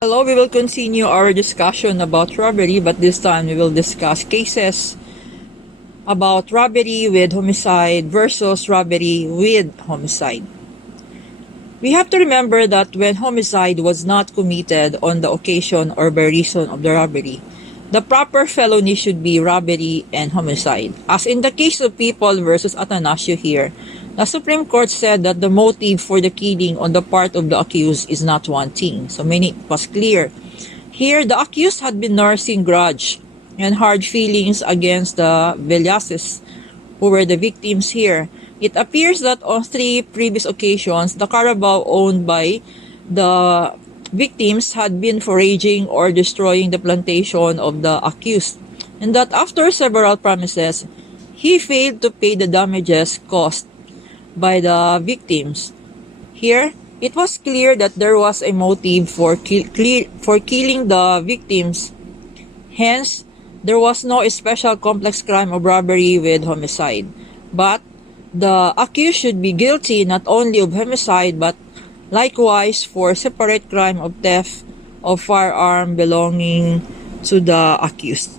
Hello, we will continue our discussion about robbery, but this time we will discuss cases about robbery with homicide versus robbery with homicide. We have to remember that when homicide was not committed on the occasion or by reason of the robbery, the proper felony should be robbery and homicide. As in the case of People versus Atanasio here, the Supreme Court said that the motive for the killing on the part of the accused is not wanting. So meaning it was clear. Here, the accused had been nursing grudge and hard feelings against the Villases, who were the victims here. It appears that on 3 previous occasions, the Carabao owned by the victims had been foraging or destroying the plantation of the accused, and that after several promises, he failed to pay the damages caused by the victims. Here, it was clear that there was a motive for killing the victims. Hence, there was no special complex crime of robbery with homicide. But the accused should be guilty not only of homicide but likewise for separate crime of theft of firearm belonging to the accused.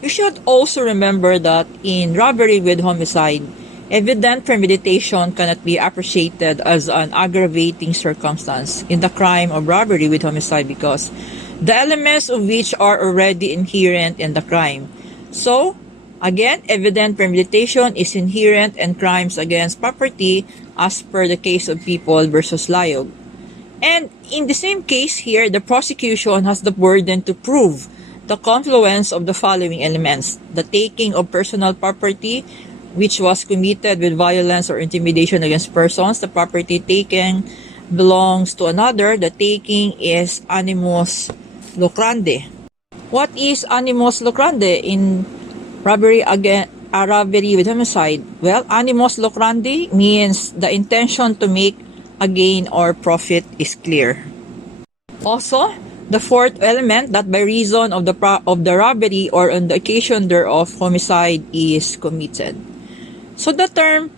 You should also remember that in robbery with homicide, evident premeditation cannot be appreciated as an aggravating circumstance in the crime of robbery with homicide because the elements of which are already inherent in the crime. So, again, evident premeditation is inherent in crimes against property as per the case of People versus Layog. And in the same case here, the prosecution has the burden to prove the confluence of the following elements: the taking of personal property, which was committed with violence or intimidation against persons. The property taken belongs to another. The taking is animus lucrandi. What is animus lucrandi in robbery with homicide? Well, animus lucrandi means the intention to make a gain or profit is clear. Also, the fourth element, that by reason of the robbery or on the occasion thereof homicide is committed. So the term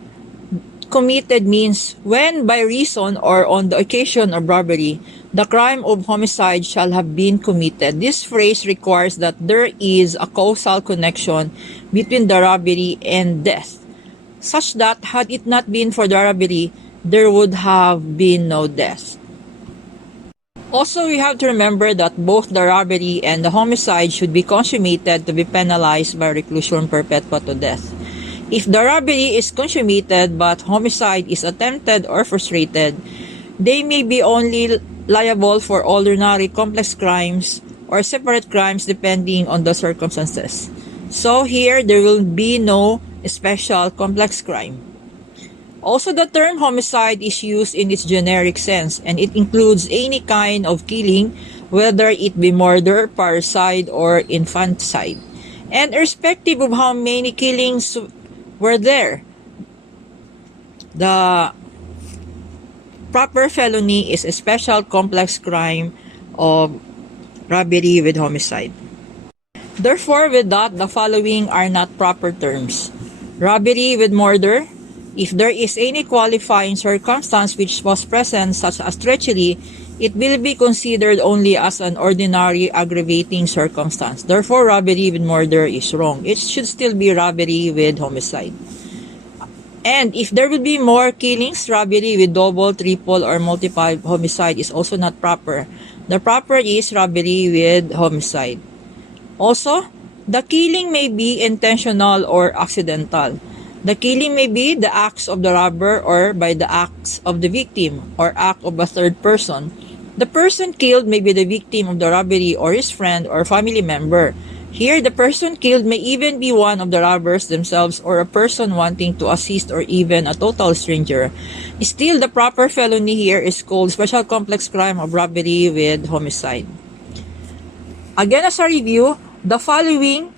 committed means when by reason or on the occasion of robbery, the crime of homicide shall have been committed. This phrase requires that there is a causal connection between the robbery and death, such that had it not been for the robbery, there would have been no death. Also, we have to remember that both the robbery and the homicide should be consummated to be penalized by reclusion perpetua to death. If the robbery is consummated but homicide is attempted or frustrated, they may be only liable for ordinary complex crimes or separate crimes depending on the circumstances. So here, there will be no special complex crime. Also, the term homicide is used in its generic sense, and it includes any kind of killing, whether it be murder, parricide, or infanticide. And irrespective of how many killings were there, the proper felony is a special complex crime of robbery with homicide. Therefore, with that, the following are not proper terms. Robbery with murder, if there is any qualifying circumstance which was present, such as treachery, it will be considered only as an ordinary aggravating circumstance. Therefore, robbery with murder is wrong. It should still be robbery with homicide. And if there will be more killings, robbery with double, triple, or multiple homicide is also not proper. The proper is robbery with homicide. Also, the killing may be intentional or accidental. The killing may be the acts of the robber or by the acts of the victim or act of a third person. The person killed may be the victim of the robbery or his friend or family member. Here, the person killed may even be one of the robbers themselves or a person wanting to assist or even a total stranger. Still, the proper felony here is called special complex crime of robbery with homicide. Again, as a review, the following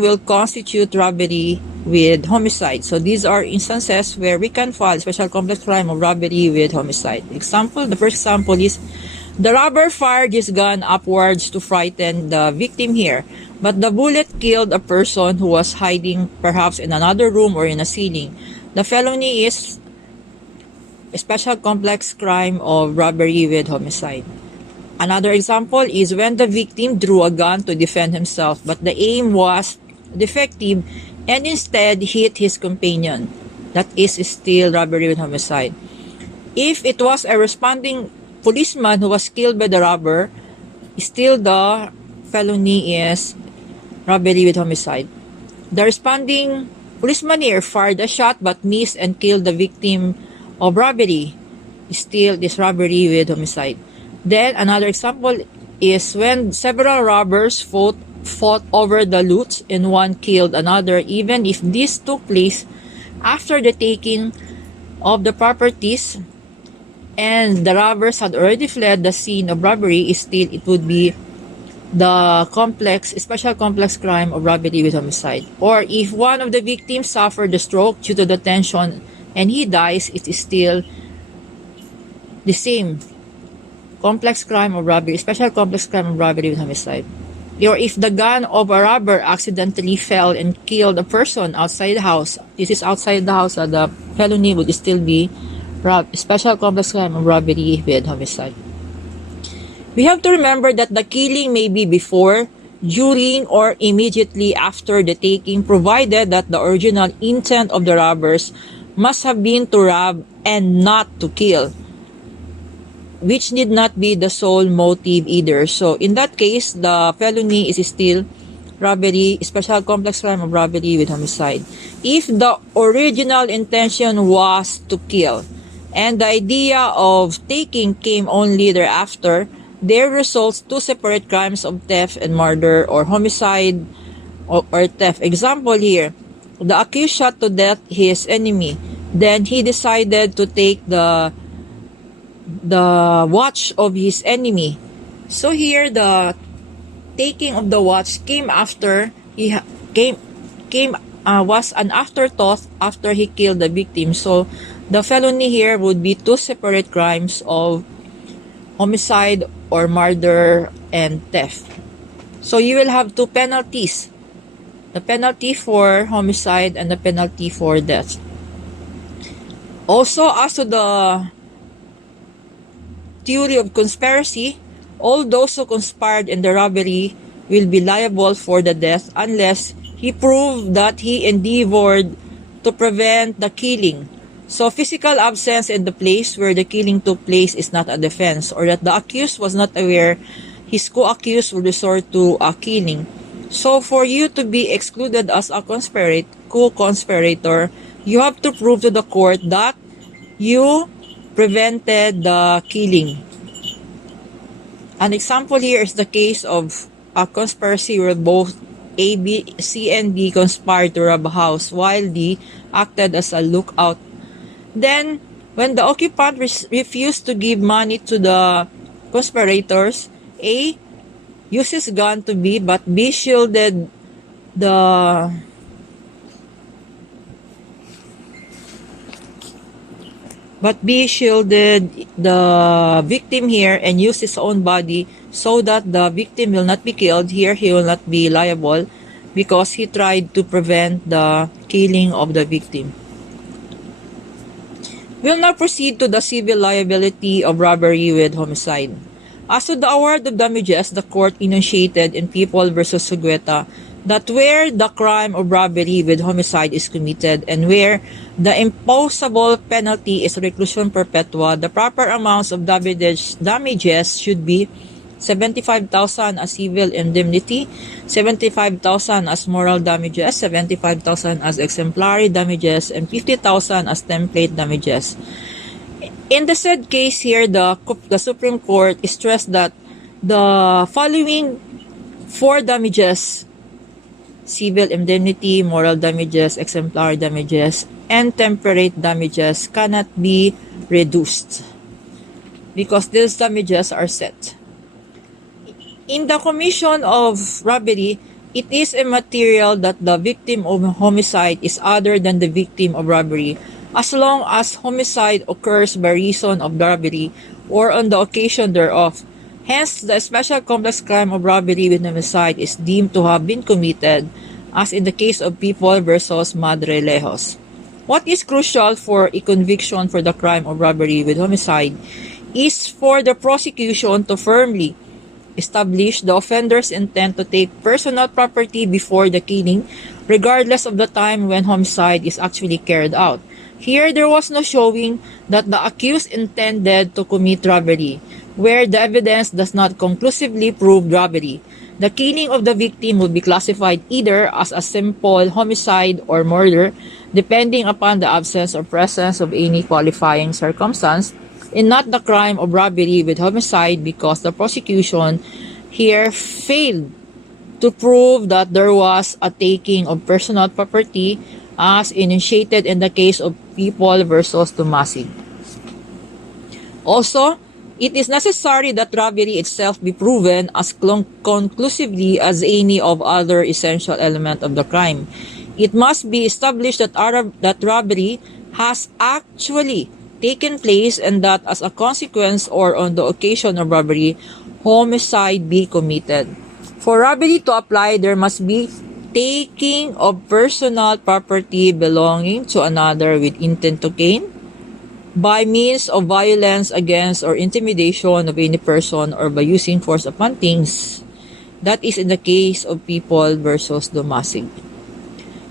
will constitute robbery with homicide. So these are instances where we can file special complex crime of robbery with homicide. Example, the first example is the robber fired his gun upwards to frighten the victim here, but the bullet killed a person who was hiding perhaps in another room or in a ceiling. The felony is a special complex crime of robbery with homicide. Another example is when the victim drew a gun to defend himself, but the aim was defective and instead hit his companion. That is still robbery with homicide. If it was a responding policeman who was killed by the robber, still the felony is robbery with homicide. The responding policeman here fired a shot but missed and killed the victim of robbery. Still this robbery with homicide. Then another example is when several robbers fought over the loot and one killed another, even if this took place after the taking of the properties and the robbers had already fled the scene of robbery, still it would be the special complex crime of robbery with homicide. Or if one of the victims suffered a stroke due to the tension and he dies, it is still the same complex crime of robbery, special complex crime of robbery with homicide. Or if the gun of a robber accidentally fell and killed a person outside the house, this is outside the house, the felony would still be special complex crime of robbery with homicide. We have to remember that the killing may be before, during, or immediately after the taking, provided that the original intent of the robbers must have been to rob and not to kill, which need not be the sole motive either. So in that case, the felony is still robbery, special complex crime of robbery with homicide. If the original intention was to kill and the idea of taking came only thereafter, there results two separate crimes of theft and murder, or homicide or theft. Example here, the accused shot to death his enemy. Then he decided to take the watch of his enemy. So here the taking of the watch came after was an afterthought after he killed the victim. So the felony here would be two separate crimes of homicide or murder and theft. So you will have two penalties, the penalty for homicide and the penalty for death. Also, as to the theory of conspiracy, all those who conspired in the robbery will be liable for the death unless he proved that he endeavored to prevent the killing. So physical absence in the place where the killing took place is not a defense, or that the accused was not aware his co-accused would resort to a killing. So for you to be excluded as a co-conspirator, you have to prove to the court that you prevented the killing. An example here is the case of a conspiracy where both C and B conspired to rob a house while D acted as a lookout. Then, when the occupant refused to give money to the conspirators, A uses gun to B, but B shielded the victim here and used his own body so that the victim will not be killed. Here, he will not be liable because he tried to prevent the killing of the victim. We'll now proceed to the civil liability of robbery with homicide. As to the award of damages, the court enunciated in People v. Sugueta that where the crime of robbery with homicide is committed and where the imposable penalty is reclusion perpetua, the proper amounts of damages should be 75,000 as civil indemnity, 75,000 as moral damages, 75,000 as exemplary damages, and 50,000 as template damages. In the said case here, the Supreme Court stressed that the following four damages, civil indemnity, moral damages, exemplary damages, and temperate damages, cannot be reduced because these damages are set. In the commission of robbery, it is immaterial that the victim of homicide is other than the victim of robbery, as long as homicide occurs by reason of the robbery or on the occasion thereof. Hence, the special complex crime of robbery with homicide is deemed to have been committed, as in the case of People versus Madre Lejos. What is crucial for a conviction for the crime of robbery with homicide is for the prosecution to firmly establish the offender's intent to take personal property before the killing, regardless of the time when homicide is actually carried out. Here, there was no showing that the accused intended to commit robbery, where the evidence does not conclusively prove robbery. The killing of the victim would be classified either as a simple homicide or murder, depending upon the absence or presence of any qualifying circumstance, and not the crime of robbery with homicide, because the prosecution here failed to prove that there was a taking of personal property as initiated in the case of People versus Dumasig. Also, it is necessary that robbery itself be proven as conclusively as any of other essential element of the crime. It must be established that robbery has actually taken place and that as a consequence or on the occasion of robbery, homicide be committed. For robbery to apply, there must be taking of personal property belonging to another with intent to gain, by means of violence against or intimidation of any person, or by using force upon things. That is in the case of People versus Dumasig.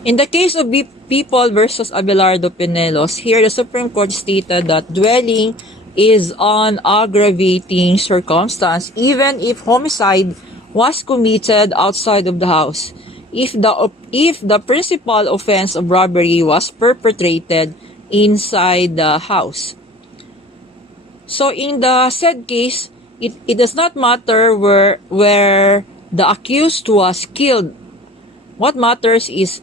In the case of People versus Abelardo Pinelos, here the Supreme Court stated that dwelling is an aggravating circumstance even if homicide was committed outside of the house, if the principal offense of robbery was perpetrated inside the house. So in the said case, it does not matter where the accused was killed. What matters is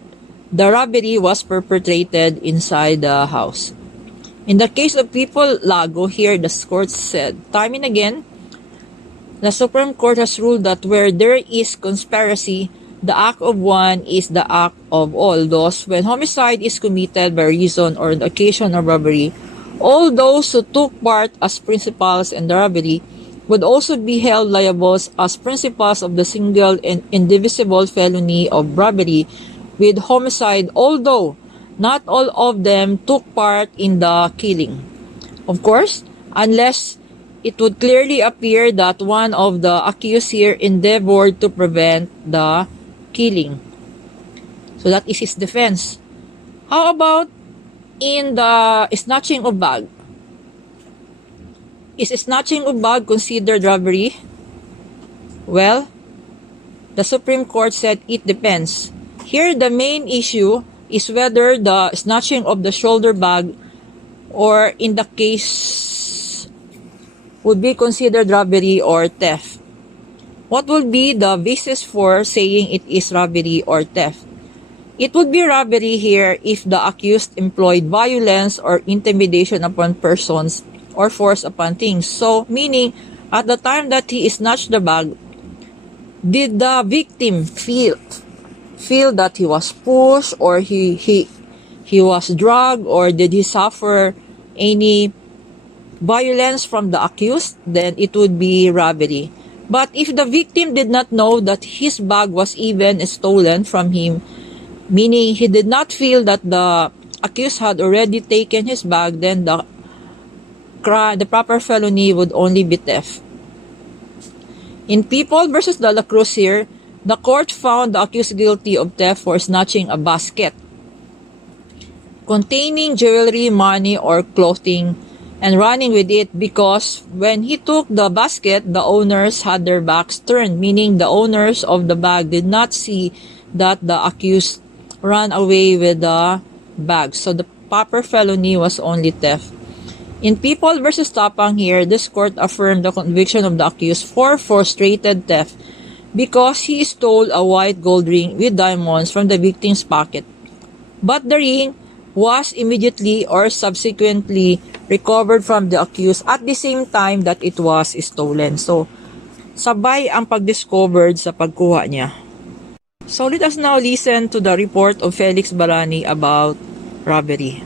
the robbery was perpetrated inside the house. In the case of People Lago, here the court said, time and again, the Supreme Court has ruled that where there is conspiracy, the act of one is the act of all. Thus, when homicide is committed by reason or the occasion of robbery, all those who took part as principals in the robbery would also be held liable as principals of the single and indivisible felony of robbery with homicide, although not all of them took part in the killing. Of course, unless it would clearly appear that one of the accused here endeavored to prevent the killing. So that is his defense. How about in the snatching of bag? Is snatching of bag considered robbery? Well, the Supreme Court said it depends. Here, the main issue is whether the snatching of the shoulder bag or in the case would be considered robbery or theft. What would be the basis for saying it is robbery or theft? It would be robbery here if the accused employed violence or intimidation upon persons or force upon things. So, meaning, at the time that he snatched the bag, did the victim feel that he was pushed or he was drugged, or did he suffer any violence from the accused? Then it would be robbery. But if the victim did not know that his bag was even stolen from him, meaning he did not feel that the accused had already taken his bag, then the proper felony would only be theft. In People versus De La Cruz here, the court found the accused guilty of theft for snatching a basket containing jewelry, money, or clothing and running with it, because when he took the basket, the owners had their backs turned, meaning the owners of the bag did not see that the accused ran away with the bag. So the proper felony was only theft. In People versus Tapang here, this court affirmed the conviction of the accused for frustrated theft because he stole a white gold ring with diamonds from the victim's pocket. But the ring was immediately or subsequently recovered from the accused at the same time that it was stolen. So, sabay ang pag-discovered sa pagkuha niya. So, let us now listen to the report of Felix Balani about robbery.